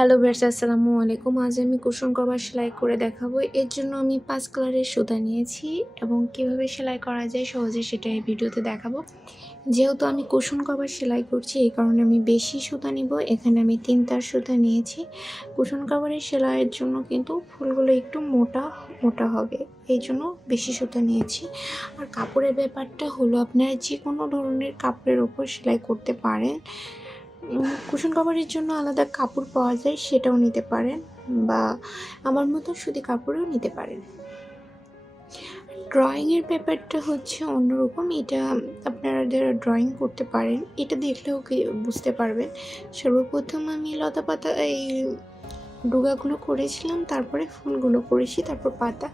Hello viewers, আসসালামু আলাইকুম। আজ আমি কুশন কভার সেলাই করে দেখাবো। এর জন্য আমি 5 কালারের সুতা নিয়েছি এবং কিভাবে সেলাই করা যায় সহজে সেটা এই ভিডিওতে দেখাবো। যেহেতু আমি কুশন কভার সেলাই করছি এই কারণে আমি বেশি সুতা নিব। এখানে আমি 3 তার সুতা নিয়েছি। কুশন কভারের সেলাইয়ের জন্য কিন্তু ফুলগুলো একটু মোটা মোটা হবে, এই জন্য বেশি সুতা নিয়েছি। আর কাপড়ের ব্যাপারটা হলো আপনারা যে কোনো ধরনের কাপড়ের ওপর সেলাই করতে পারেন। কুশন কভারের জন্য আলাদা কাপড় পাওয়া যায়, সেটাও নিতে পারেন, বা আমার মতো সুতি কাপড়ও নিতে পারেন। ড্রয়িংয়ের ব্যাপারটা হচ্ছে অন্যরকম। এটা আপনারা যারা ড্রয়িং করতে পারেন এটা দেখলেও বুঝতে পারবেন। সর্বপ্রথম আমি লতা পাতা এই ডুগাগুলো করেছিলাম, তারপরে ফুলগুলো করেছি, তারপর পাতা।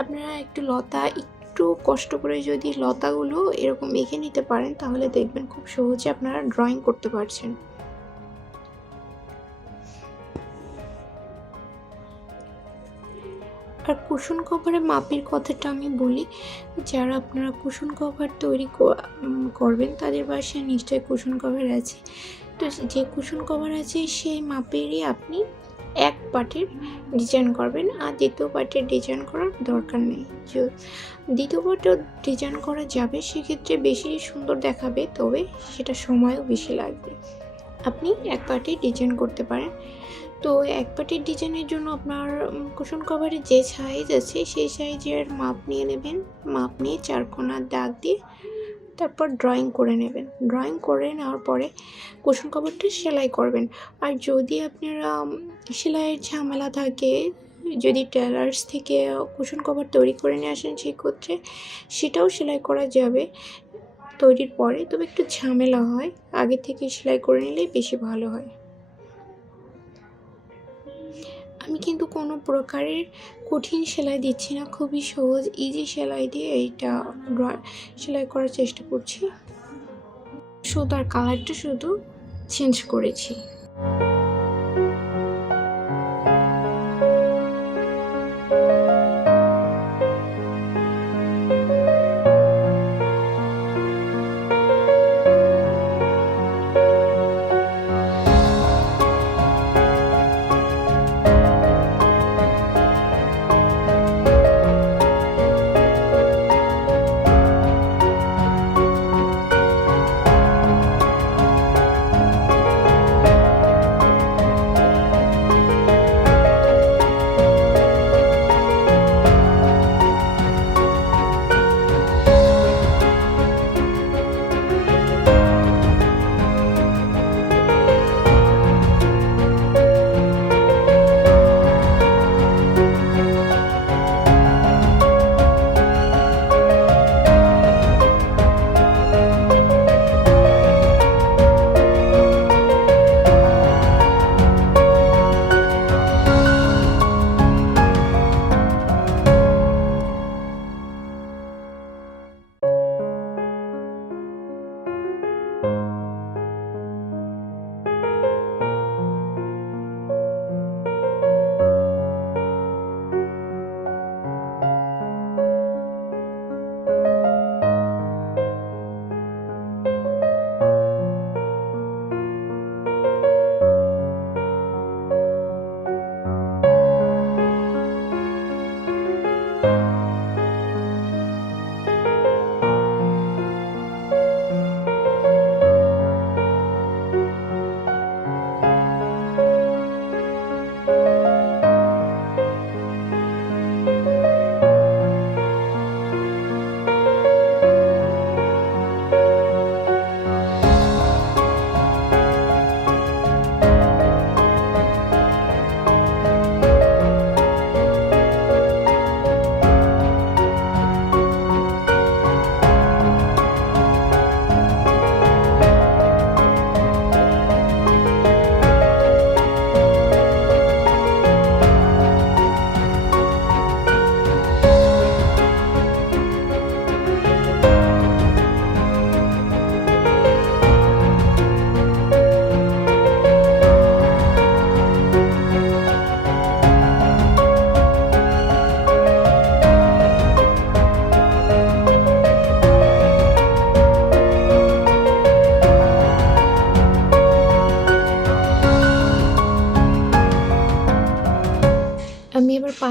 আপনারা একটু কষ্ট করে যদি লতাগুলো এরকম এঁকে নিতে পারেন তাহলে দেখবেন খুব সহজে আপনারা ড্রয়িং করতে পারছেন। আর কুশন কভারের মাপের কথাটা আমি বলি, যারা আপনারা কুশন কভার তৈরি করবেন তাদের বাসায় নিশ্চয়ই কুশন কভার আছে। তো যে কুশন কভার আছে সেই মাপেরই আপনি এক পার্টের ডিজাইন করবেন, আর দ্বিতীয় পার্টের ডিজাইন করার দরকার নেই। দ্বিতীয় পার্টও ডিজাইন করা যাবে, সেক্ষেত্রে বেশি সুন্দর দেখাবে, তবে সেটা সময়ও বেশি লাগবে। আপনি এক পার্টে ডিজাইন করতে পারেন। তো এক পার্টের ডিজাইনের জন্য আপনার কুশন কভারের যে সাইজ আছে সেই সাইজের মাপ নিয়ে নেবেন। মাপ নিয়ে 4 কোণার দাগ দিয়ে তারপর ড্রয়িং করে নেবেন। ড্রয়িং করে নেওয়ার পরে কুশন কভারটা সেলাই করবেন। আর যদি আপনারা সেলাইয়ের ঝামেলা থাকে, যদি টেলার্স থেকে কুশন কভার তৈরি করে নিয়ে আসেন সেক্ষেত্রে সেটাও সেলাই করা যাবে তৈরির পরে, তবে একটু ঝামেলা হয়। আগে থেকে সেলাই করে নিলেই বেশি ভালো হয়। আমি কিন্তু কোনো প্রকারের কঠিন সেলাই দিচ্ছি না, খুবই সহজ ইজি সেলাই দিয়ে এইটা সেলাই করার চেষ্টা করছি। সুতার কালারটা শুধু চেঞ্জ করেছি।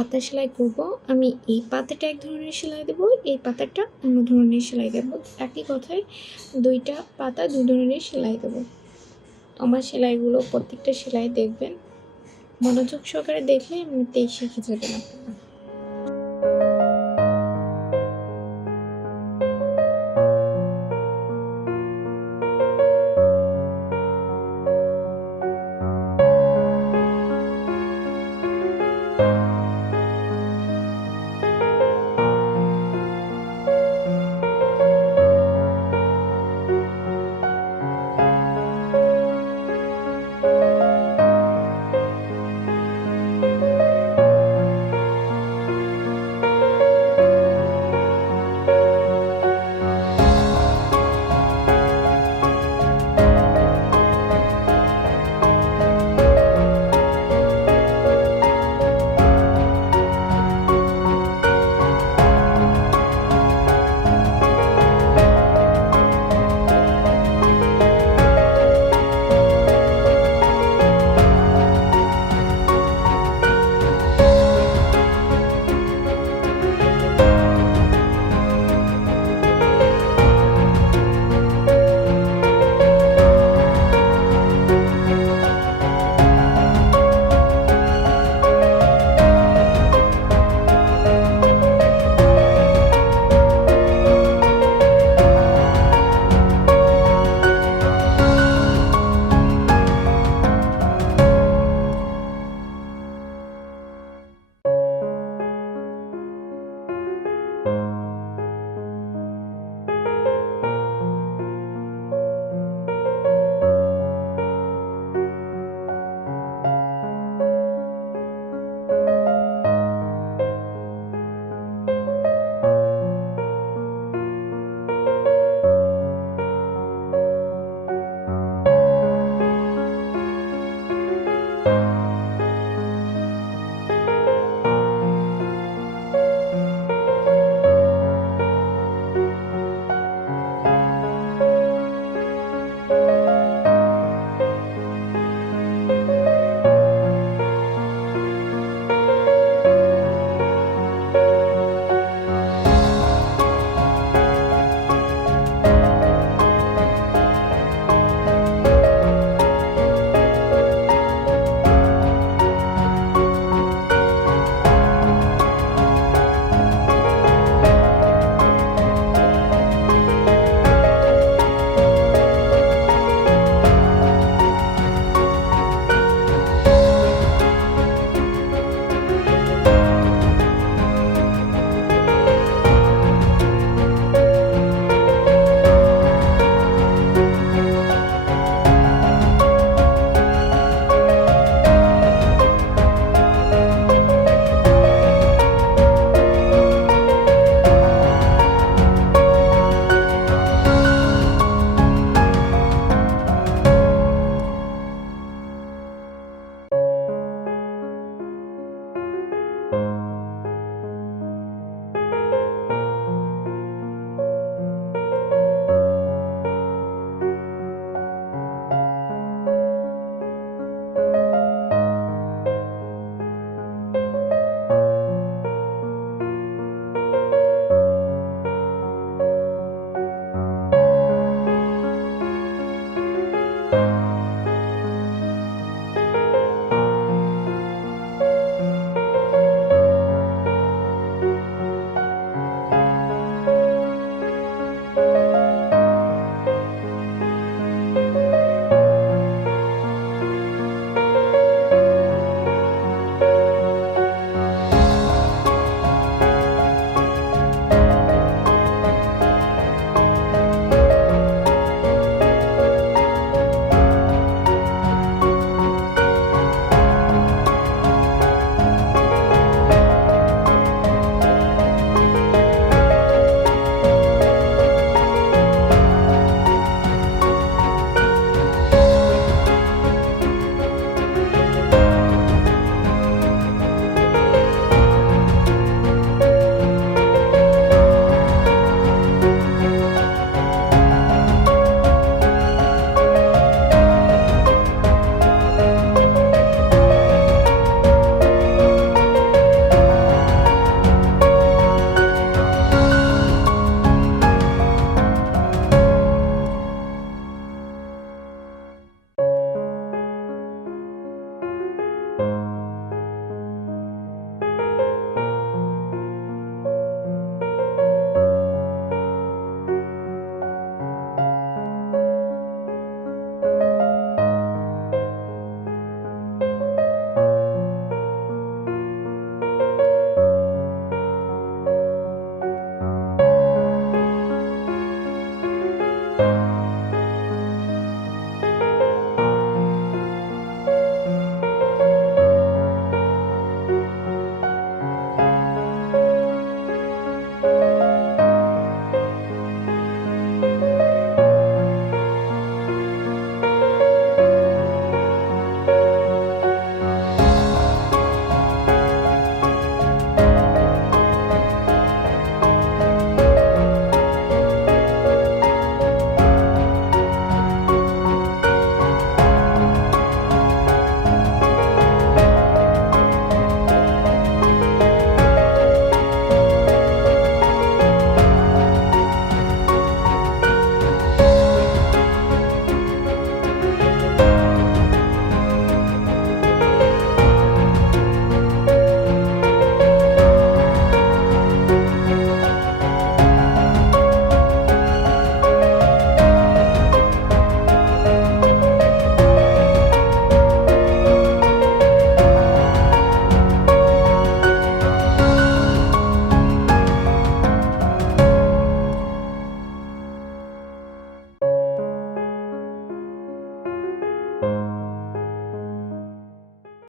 পাতা সেলাই করব, আমি এই পাতাটা এক ধরনের সেলাই দেবো, এই পাতাটা অন্য ধরনের সেলাই দেবো। একই কথায় দুইটা পাতা দুই ধরনের সেলাই দেবো। আমার সেলাইগুলো প্রত্যেকটা সেলাই দেখবেন, মনোযোগ সহকারে দেখলে এমনিতেই শিখে যাবেন আপনারা।